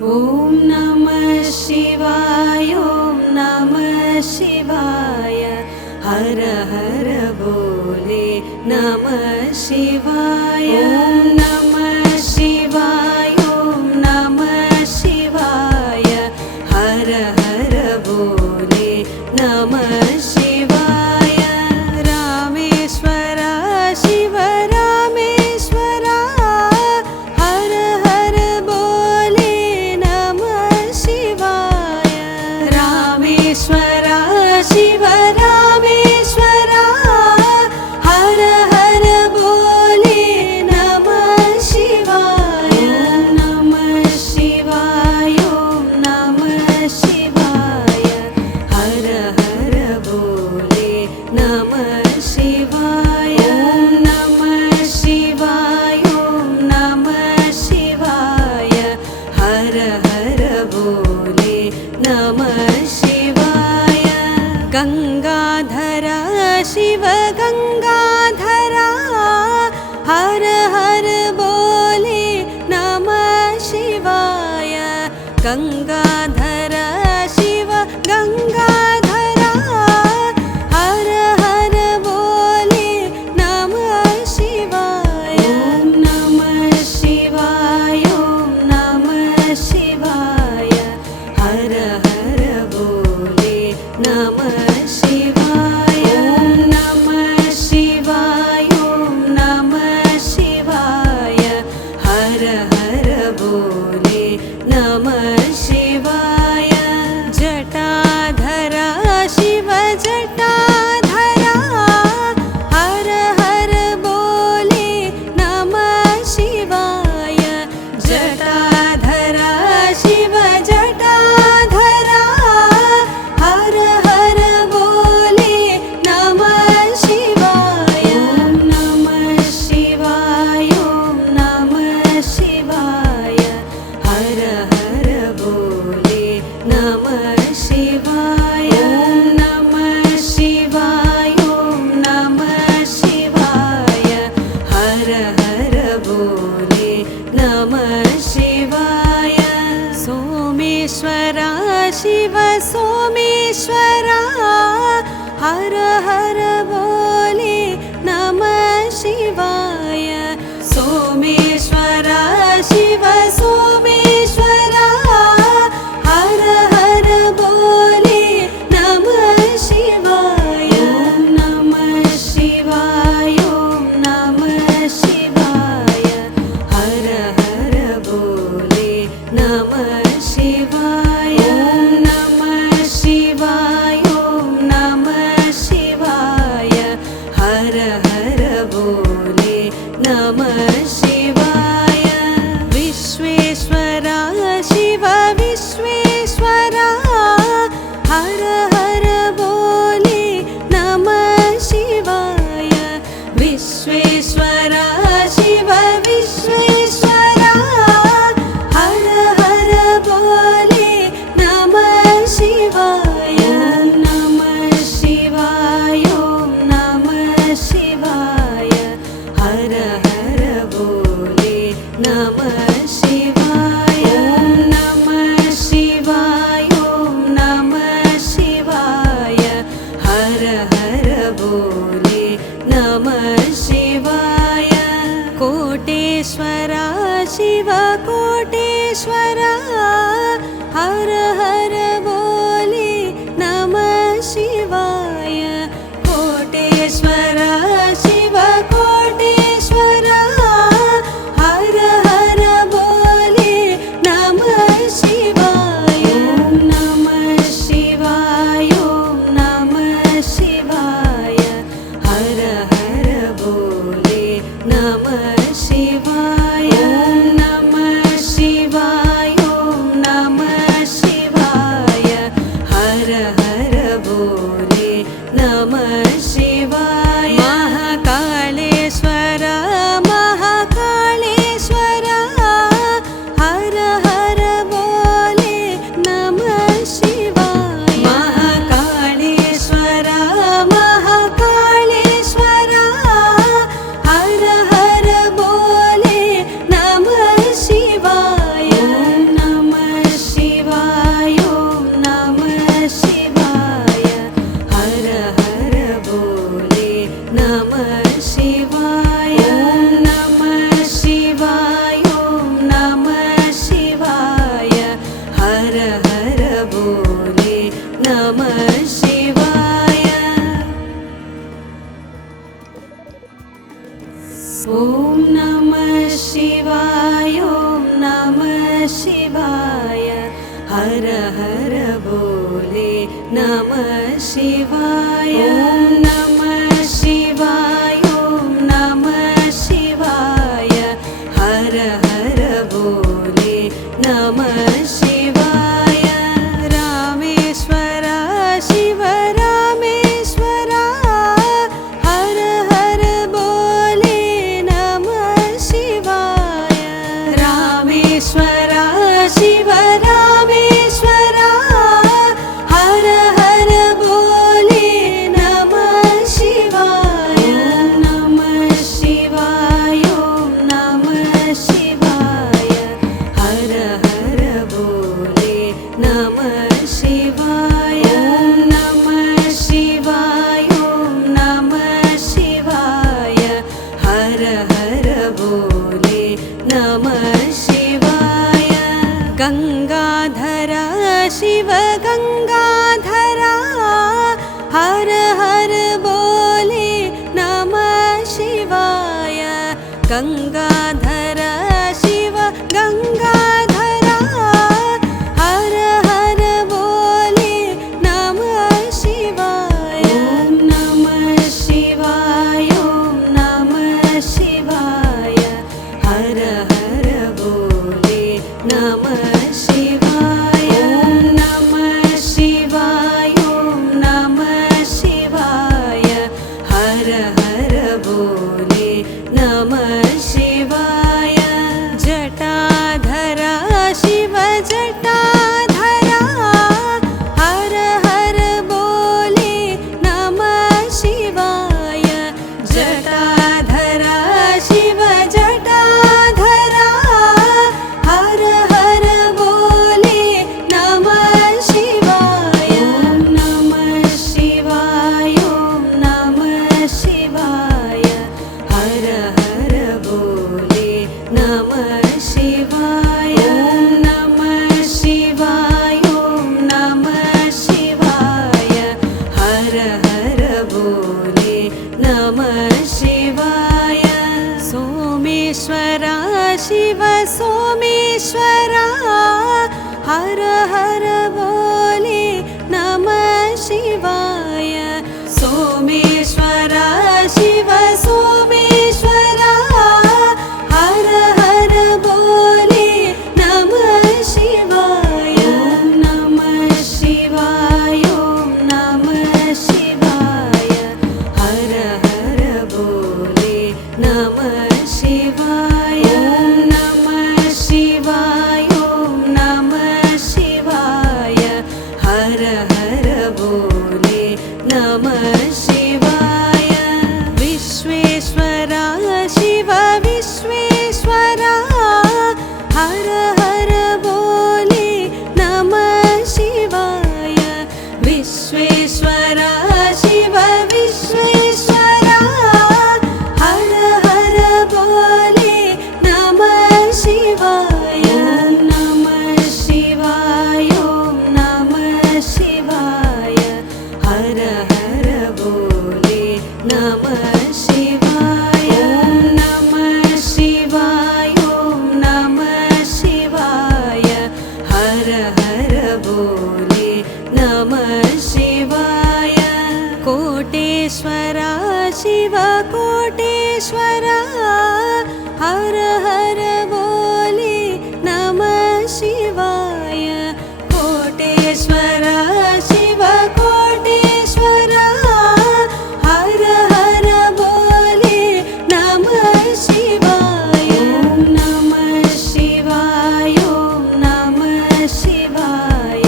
ॐ नमः शिवाय ॐ नमः शिवाय हर हर बोले नमः शिवाय ॐ नमः शिवाय ॐ नमः शिवाय हर हर बोले नमः शिवाय रामेश्वर शिव रामेश्वर हर हर बोले नमः शिवाय रामेश्वर शिव रामेश्वर हर हर बोले नमः शिवाय ॐ नमः शिवाय ॐ नमः शिवाय हर हर बोले नमः शिवाय ॐ नमः शिवाय ॐ नमः शिवाय हर हर बोले नमः शिवाय गंगाधर शिव गंगाधर हर हर बोले नमः शिवाय गंगाधर शिव गंगाधर हर हर बोले नमः शिवाय ॐ नमः शिवाय ॐ नमः शिवाय हर हर बोले नमः शिवाय ॐ नमः शिवाय ॐ नमः शिवाय हर हर बोले नमः शिवाय जटाधर शिव जटाधर हर हर बोले नमः शिवाय जटाधर शिव जटाधर हर हर बोले नमः शिवाय ॐ नमः शिवाय ॐ नमः शिवाय हर हर बोले नमः शिवाय ॐ नमः शिवाय ॐ नमः शिवाय हर हर बोले नमः शिवाय सोमेश्वर शिव सोमेश्वर हर हर बोले नमः शिवाय सोमेश्वर शिव सोमेश्वर हर हर बोले नमः शिवाय ॐ नमः शिवाय ॐ नमः शिवाय हर हर बोले नमः शिवाय ॐ नमः शिवाय ॐ नमः शिवाय हर हर बोले नमः शिवाय विश्वेश्वर शिव विश्वेश्वर हर हर बोले नमः शिवाय विश्वेश्वर शिव विश्वेश्वर हर हर बोले शिवाय हर हर बोले नमः शिवाय ॐ नमः शिवाय ॐ नमः शिवाय हर हर बोले नमः शिवाय रामेश्वर शिव रामेश्वर हर हर बोले नमः शिवाय रामेश्वर शिव रामेश्वर हर हर बोले नमः शिवाय नमः शिवाय ॐ नमः शिवाय हर हर बोले नमः शिवाय नमः शिवाय ॐ नमः शिवाय हर हर बोले नमः शिवाय गंगाधर शिव गंगाधर हर हर बोले नमः शिवाय गंगाधर शिव गंगाधर हर हर बोले नमः शिवाय ॐ नमः शिवाय ॐ नमः शिवाय हर हर बोले नमः शिवाय ॐ नमः शिवाय ॐ नमः शिवाय हर हर बोले नमः शिवाय जटाधर शिव जटाधर हर हर बोले नमः शिवाय जटाधर शिव जटाधर हर हर बोले नमः शिवाय ॐ नमः शिवाय ॐ नमः शिवाय हर हर बोले नमः शिवाय ॐ नमः शिवाय ॐ नमः शिवाय हर हर बोले नमः शिवाय सोमेश्वर शिव सोमेश्वर हर हर बोले नमः शिवाय सोमेश्वर शिव सोमेश्वर हर हर बोले नमः शिवाय ॐ नमः शिवाय ॐ नमः शिवाय हर हर बोले नमः शिवाय ॐ नमः शिवाय ॐ नमः शिवाय हर हर बोले नमः शिवाय विश्वेश्वर शिव विश्वेश्वर हर हर बोले नमः शिवाय विश्वेश्वर शिव विश्वेश्वर हर हर बोले नमः शिवाय ॐ नमः शिवाय ॐ नमः शिवाय हर हर बोले नमः शिवाय ॐ नमः शिवाय ॐ नमः शिवाय हर हर बोले नमः शिवाय कोटेश्वर शिव कोटेश्वर हर हर बोले नमः शिवाय कोटेश्वर शिव कोटेश्वर हर हर बोले नमः शिवाय ॐ नमः शिवाय ॐ नमः शिवाय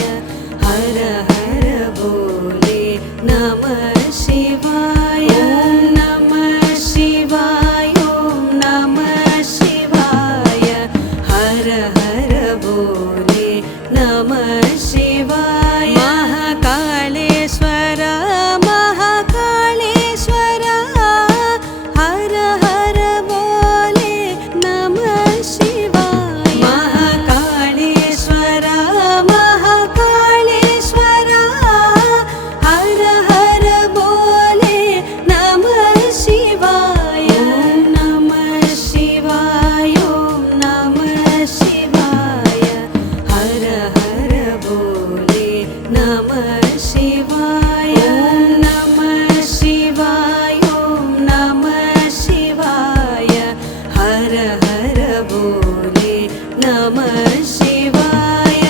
हर हर बोले नमः शिवाय ॐ नमः शिवाय ॐ नमः शिवाय हर हर बोले नमः शिवाय महाकालेश्वर महाकालेश्वर हर हर बोले नमः शिवाय महाकालेश्वर महाकालेश्वर हर हर बोले शिवाय।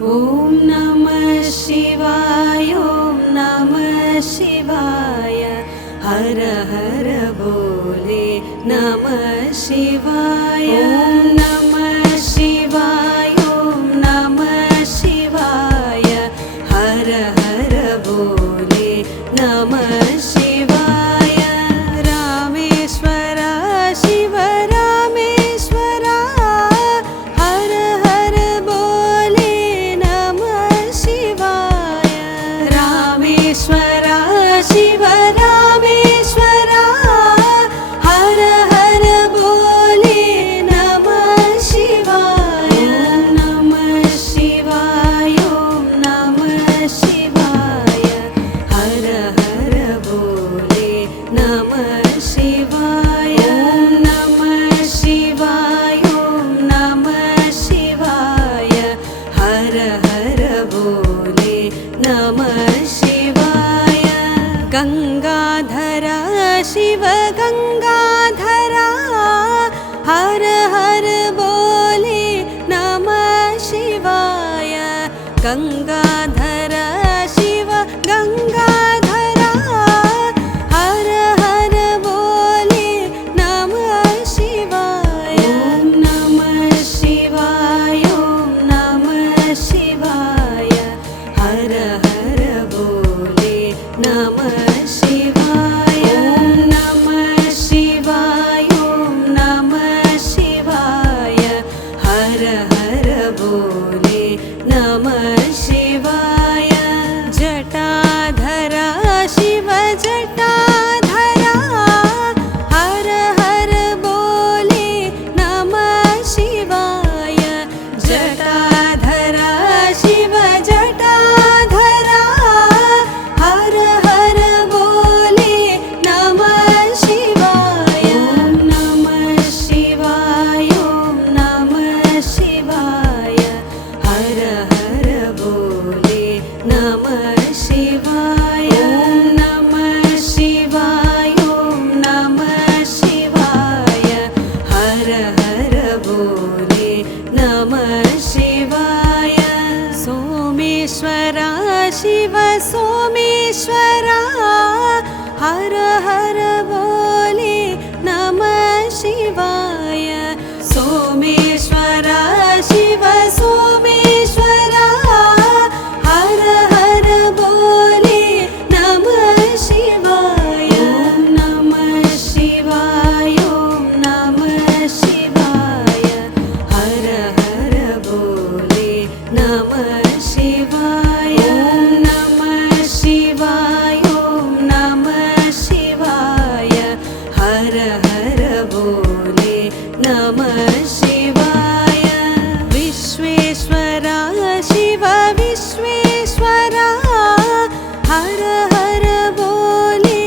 ॐ नमः शिवाय, ॐ नमः शिवाय। हर हर बोले नमः शिवाय। ॐ नमः शिवाय, ॐ नमः शिवाय। हर हर बोले नमः शिवाय। रामेश्वर शिव रामेश्वर, हर हर बोले नमः शिवाय। रामेश्वर शिव रामेश्वर, हर हर बोले नमः शिवाय। नमः शिवाय, ॐ नमः शिवाय। हर हर बोले नमः शिवाय। नमः शिवाय, ॐ नमः शिवाय। हर हर बोले नमः शिवाय। गंगाधर शिव गंगाधर, हर हर बोले नमः शिवाय। गंगाधर शिव गंगाधर, हर हर बोले नमः शिवाय। ॐ नमः शिवाय, ॐ नमः शिवाय। हर हर बोले नमः शिवाय। ॐ नमः शिवाय, ॐ नमः शिवाय। हर हर बोले नमः शिवाय। जटाधर शिव जटाधर, हर हर बोले नमः शिवाय। जटाधर शिव जटाधर, हर हर बोले नमः शिवाय। ॐ नमः शिवाय, ॐ नमः शिवाय। हर हर बोले नमः शिवाय। ॐ नमः शिवाय, ॐ नमः शिवाय। हर हर बोले नमः शिवाय। सोमेश्वर शिव सोमेश्वर, हर हर बोले नमः शिवाय। सोमेश्वर शिव सोमेश्वर, हर हर बोले नमः शिवाय। ॐ नमः शिवाय, ॐ नमः शिवाय। हर हर बोले नमः शिवाय। ॐ नमः शिवाय, ॐ नमः शिवाय। हर हर बोले नमः शिवाय। विश्वेश्वर शिव विश्वेश्वर, हर हर बोले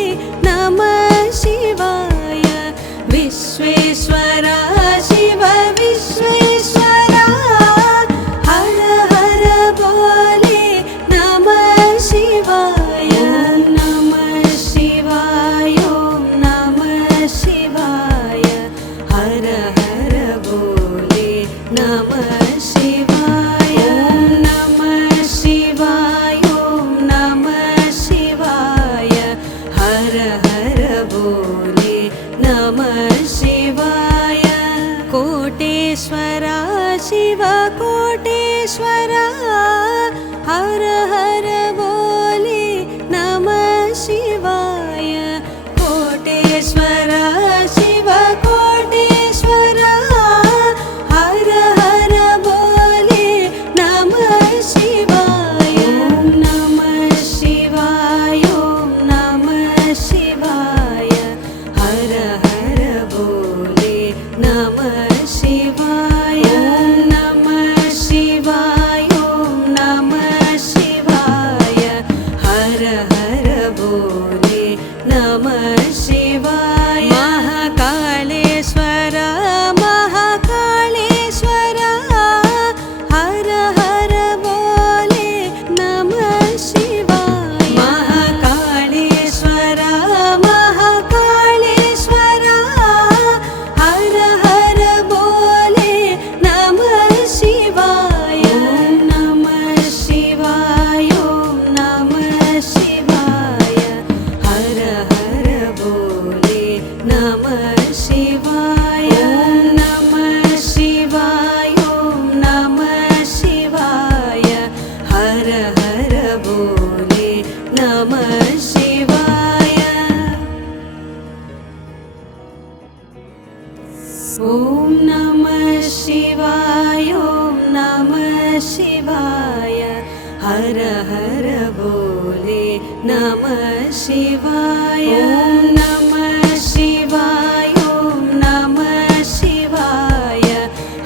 नमः शिवाय। विश्वेश्वर शिव विश्वेश्वर, हर हर बोले नमः शिवाय। ॐ नमः शिवाय, ॐ नमः शिवाय। हर हर बोले नमः शिवाय। ॐ नमः शिवाय, ॐ नमः शिवाय। हर हर बोले नमः शिवाय। कोटेश्वर शिव कोटेश्वर, हर हर बोले नमः शिवाय। कोटेश्वर शिव कोटेश्वर, हर हर बोले नमः शिवाय। ॐ नमः शिवाय, ॐ नमः शिवाय। हर हर बोले नमः शिवाय। ॐ नमः शिवाय, ॐ ॐ नमः शिवाय ॐ नमः शिवाय हर हर बोले नमः शिवाय ॐ नमः शिवाय ॐ नमः शिवाय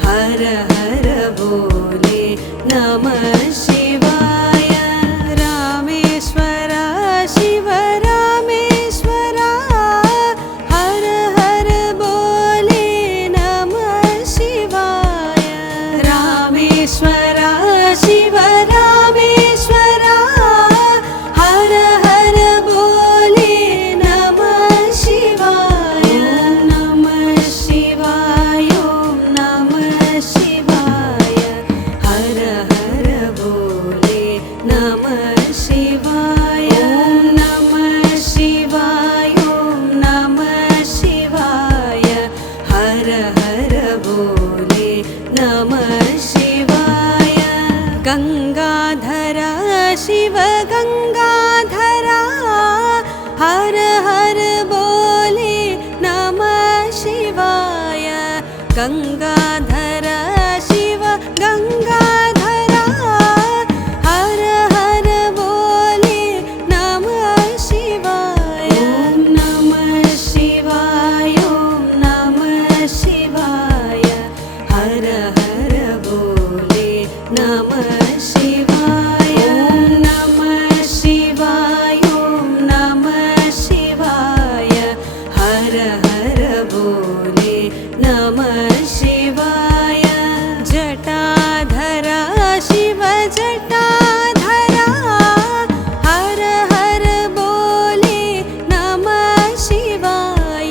हर हर बोले नमः शिवाय रामेश्वर शिव रामेश्वर हर हर बोले नमः शिवाय रामेश्वर शिव रामेश्वर हर हर बोले नमः शिवाय नमः शिवाय ॐ नमः शिवाय हर हर बोले नमः शिवाय नमः शिवाय ॐ नमः शिवाय हर हर बोले नमः शिवाय गंगाधर शिव गंगाधर हर हर बोले नमः शिवाय गंगाधर शिव गंगाधर हर हर बोले नमः शिवाय नमः शिवाय ॐ नमः शिवाय हर हर बोले नमः शिवाय नमः शिवाय ॐ नमः शिवाय हर हर बोले नमः शिवाय जटाधर शिव जटाधर हर हर बोले नमः शिवाय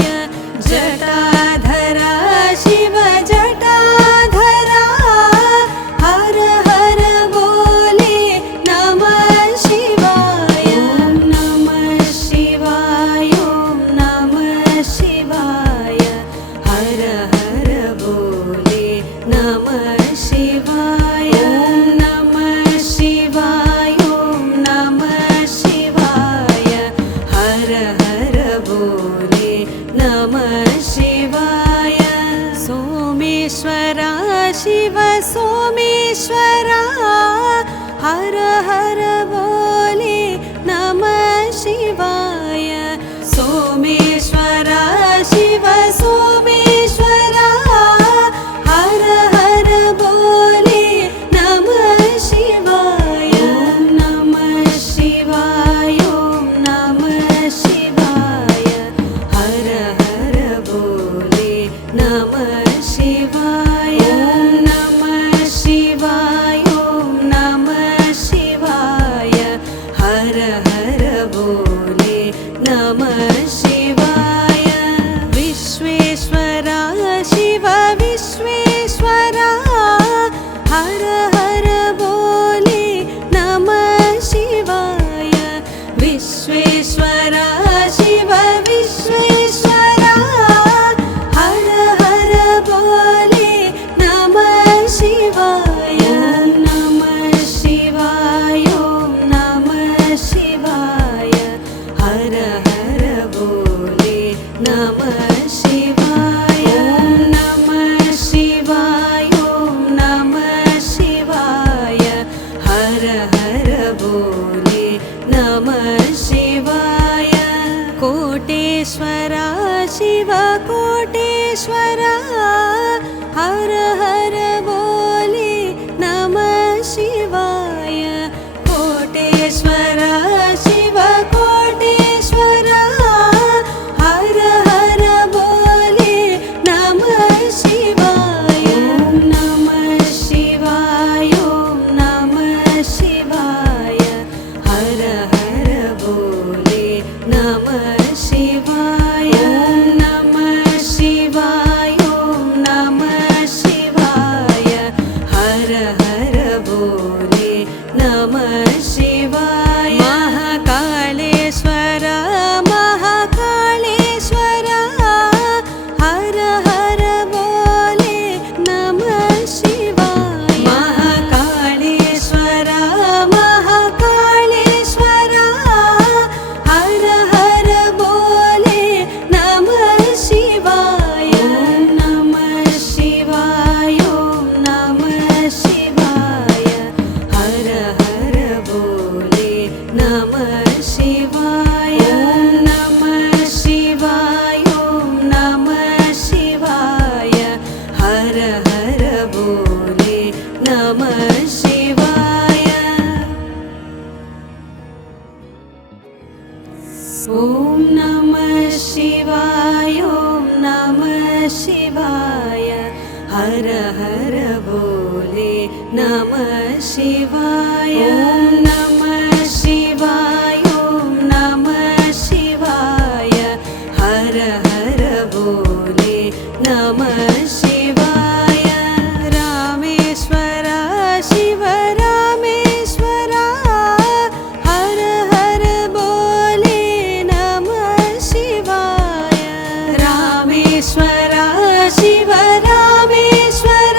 जटाधर शिव जटाधर हर हर बोले नमः शिवाय नमः शिवाय ॐ नमः शिवाय हर हर बोले नमः शिवाय नमः शिवाय ॐ नमः शिवाय हर हर बोले नमः शिवाय सोमेश्वर शिव सोमेश्वर हर हर बोले नमः शिवाय सोमेश्वर शिव सोमेश्वर हर हर बोले नमः शिवाय नमः शिवाय ॐ नमः शिवाय हर हर बोले नमः शिवाय नमः शिवाय ॐ नमः शिवाय हर हर बोले नमः शिवाय विश्वेश्वर शिव विश्वेश्वर हर हर बोले नमः शिवाय विश्वेश्वर शिव विश्वेश्वर हर हर बोले नमः शिवाय नमः शिवाय ॐ नमः शिवाय हर हर बोले नमः शिवाय नमः शिवाय ॐ नमः शिवाय हर हर बोले नमः शिवाय कोटेश्वर शिव कोटेश्वर हर हर बोले नमः शिवाय कोटेश्वर शिव कोटेश्वर हर हर बोले नमः शिवाय नमः शिवाय ॐ नमः शिवाय हर हर बोले नमः शिवाय नमः शिवाय ॐ नमः शिवाय शिवाय हर हर बोले नमः शिवाय नमः शिवाय ॐ नमः शिवाय हर हर बोले नमः शिवाय रामेश्वर शिव रामेश्वर हर हर बोले नमः शिवाय रामेश्वर शिव रामेश्वर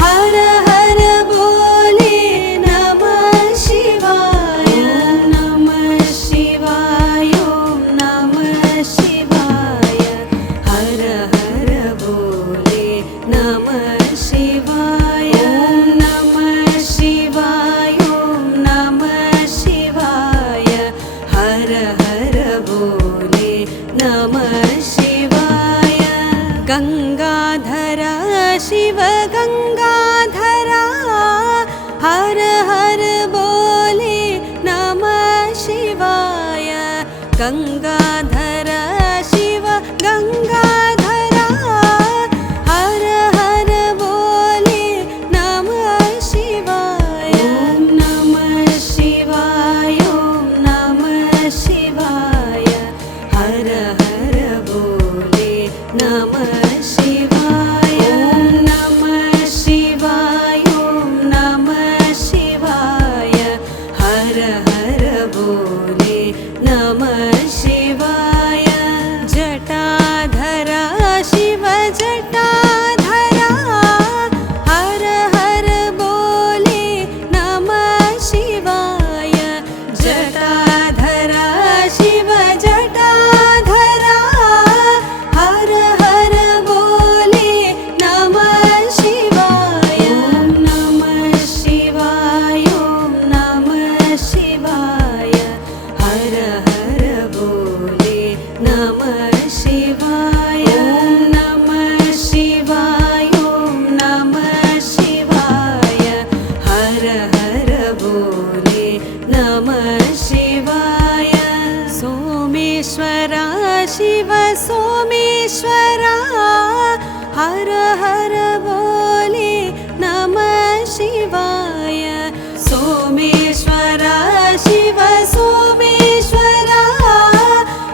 हर हर बोले नमः शिवाय नमः शिवाय ॐ नमः शिवाय हर हर बोले नमः शिवाय नमः शिवाय ॐ नमः शिवाय हर हर बोले नमः शिवाय गंगाधर शिव गंगाधर हर हर बोले नमः शिवाय गंगाधर शिव गंगाधर हर हर बोले नमः शिवाय नमः शिवाय ॐ नमः शिवाय हर हर बोले नमः शिवाय नमः शिवाय ॐ नमः शिवाय हर हर बोले नमः शिवाय जटाधर शिव जटाधर हर हर बोले नमः शिवाय जटाधर शिव जटाधर हर हर बोले नमः शिवाय नमः शिवाय ॐ नमः शिवाय हर हर बोले नमः शिवाय नमः शिवाय ॐ नमः शिवाय हर हर बोले नमः शिवाय सोमेश्वर शिव सोमेश्वर हर हर बोले नमः शिवाय सोमेश्वर शिव सोमेश्वर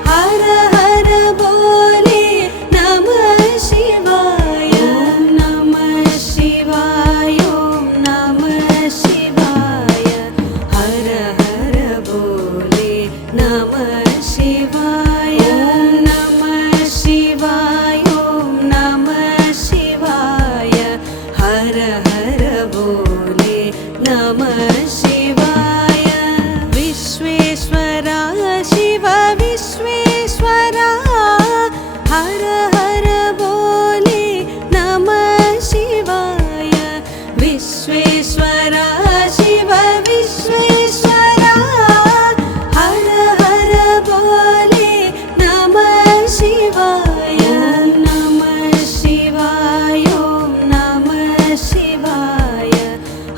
हर हर बोले नमः शिवाय नमः शिवाय ॐ नमः शिवाय हर हर बोले नमः शिवाय नमः शिवाय ॐ नमः शिवाय हर हर बोले नमः शिवाय विश्वेश्वर शिव विश्वेश्वर हर हर बोले नमः शिवाय विश्वेश्वर शिव विश्वेश्वर हर हर बोले नमः शिवाय नमः शिवाय ॐ नमः शिवाय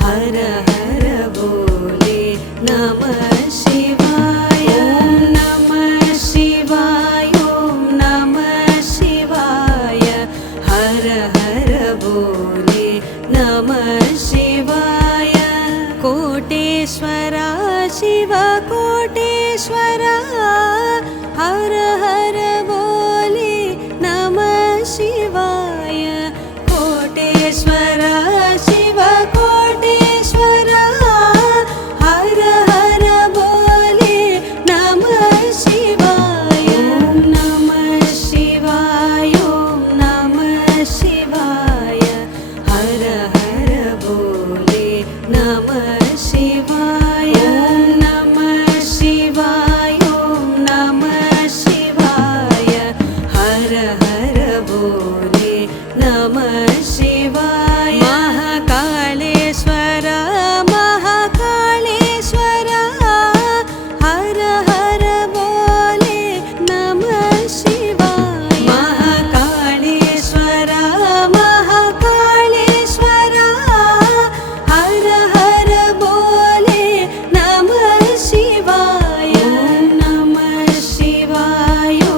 हर हर बोले नमः शिवाय नमः शिवाय ॐ नमः शिवाय हर हर बोले नमः शिवाय कोटेश्वर शिव कोटेश्वर हर हर बोले नमः शिवाय कोटेश्वर शिव कोटेश्वर हर हर बोले नमः शिवाय नमः शिवाय ॐ नमः शिवाय हर हर बोले नमः शिवाय नमः शिवाय ॐ नमः शिवाय हर हर बोले नमः शिवाय महाकालेश्वर महाकालेश्वर हर हर बोले नमः शिवाय महाकालेश्वर महाकालेश्वर हर हर बोले नमः शिवाय नमः शिवाय ॐ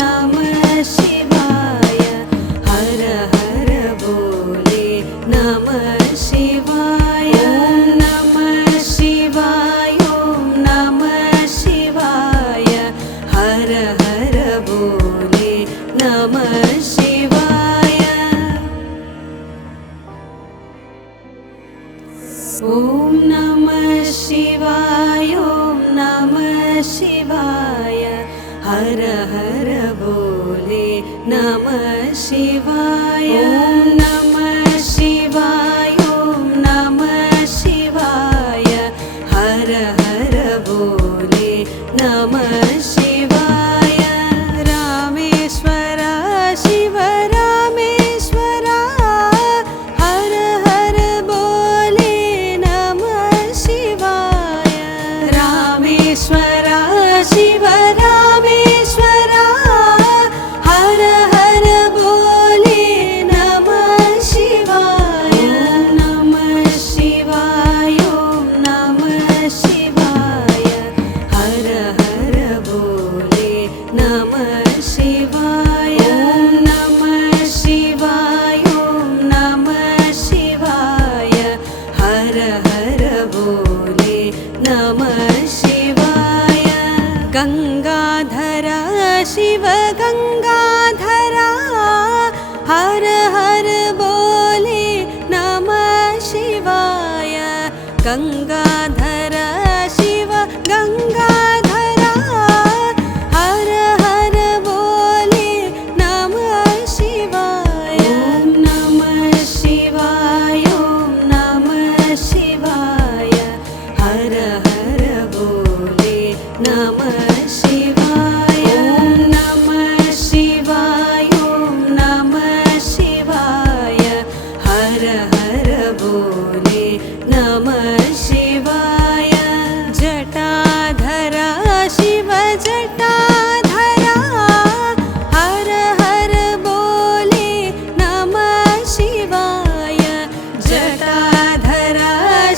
नमः शिवाय नमः शिवाय नमः शिवाय ॐ नमः शिवाय हर हर बोले नमः शिवाय ॐ नमः शिवाय ॐ नमः शिवाय हर हर बोले नमः शिवाय ॐ नमः शिवाय ॐ नमः शिवाय हर हर बोले नमः शिवाय रामेश्वर शिव रामेश्वर हर हर बोले नमः शिवाय रामेश्वर शिव रामेश्वर हर हर बोले नमः शिवाय नमः शिवाय ॐ नमः शिवाय हर हर बोले नमः शिवाय नमः शिवाय ॐ नमः शिवाय हर हर बोले नमः शिवाय गंगाधर शिव गंगाधर हर हर बोले नमः शिवाय गंगाधर शिव गंगाधर हर हर बोले नमः शिवाय नमः शिवाय ॐ नमः शिवाय हर हर बोले नमः शिवाय नमः शिवाय ॐ नमः शिवाय हर हर बोले नमः शिवाय जटाधर शिव जटाधर हर हर बोले नमः शिवाय जटाधर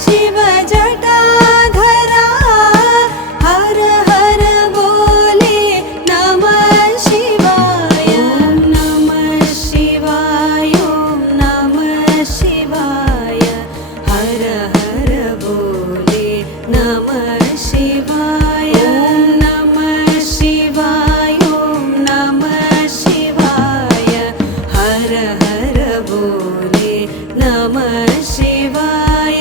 शिव जटाधर हर हर बोले नमः शिवाय नमः शिवाय ॐ नमः शिवाय हर हर बोले नमः शिवाय नमः शिवाय ॐ नमः शिवाय हर हर बोले नमः शिवाय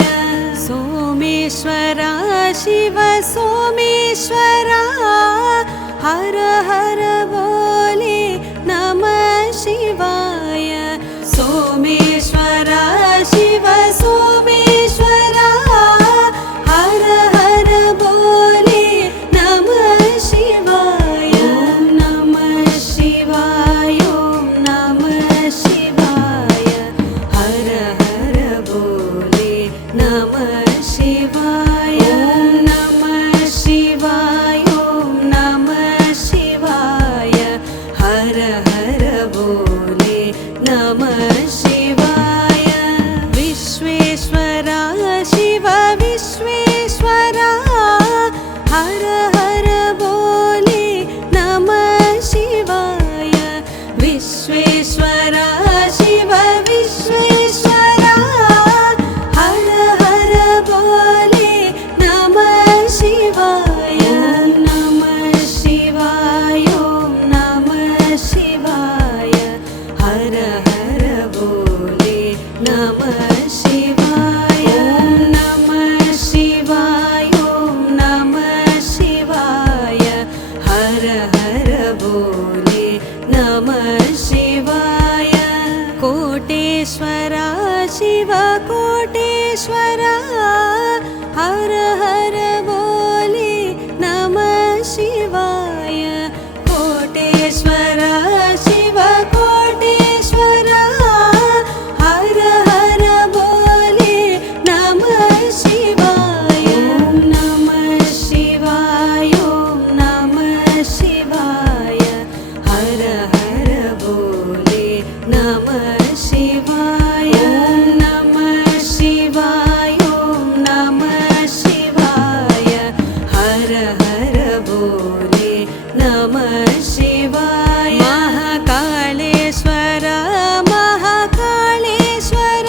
सोमेश्वर शिव सोमेश्वर हर हर बोले नमः शिवाय सोमेश्वर शिव सोमेश्वर हर हर बोले नमः शिवाय नमः शिवाय ॐ नमः शिवाय हर हर बोले नमः शिवाय नमः शिवाय ॐ नमः शिवाय हर हर बोले नमः शिवाय विश्वेश्वर शिव विश्वेश्वर हर हर बोले नमः शिवाय विश्वेश्वर शिव विश्वेश्वर हर हर बोले नमः शिवाय नमः शिवाय ॐ नमः शिवाय हर हर बोले नमः शिवाय नमः शिवाय ॐ नमः शिवाय हर हर बोले नमः शिवाय कोटेश्वर शिव कोटेश्वर हर हर बोले नमः शिवाय कोटेश्वर शिव कोटेश्वर हर हर बोले नमः शिवाय नमः शिवाय ॐ नमः शिवाय हर हर बोले नमः शिवाय नमः शिवाय ॐ नमः शिवाय हर हर बोले नमः शिवाय महाकालेश्वर महाकालेश्वर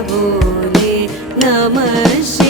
बोले नमः शिवाय।